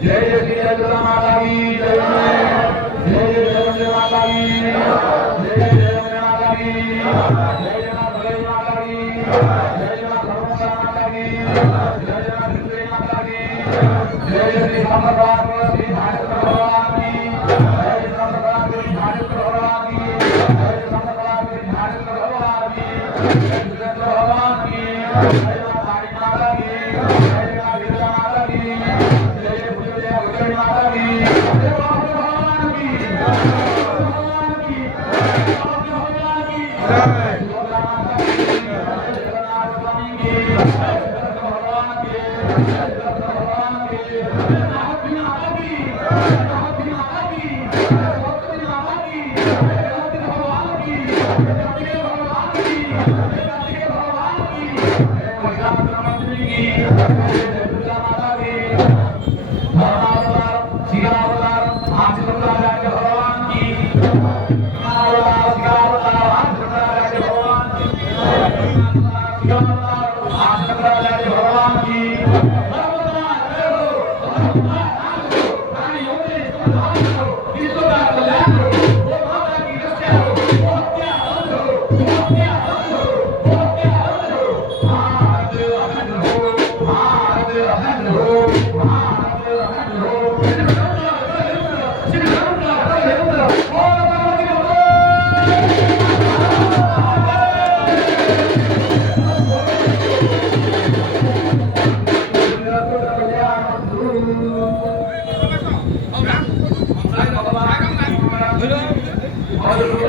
जय श्री रघुनाथ माता की जय जय जय माता की जय जय माता की जय माता की जय माता माता की जय माता की जय श्री भगवान श्री भागवत भगवान की जय भगवान श्री भागवत भगवान की जय भगवान श्री भागवत भगवान की जय भगवान की जय माता की जय माता की जय भगवान की जय भगवान की भगवान की भगवान की जय भगवान की भगवान की भगवान की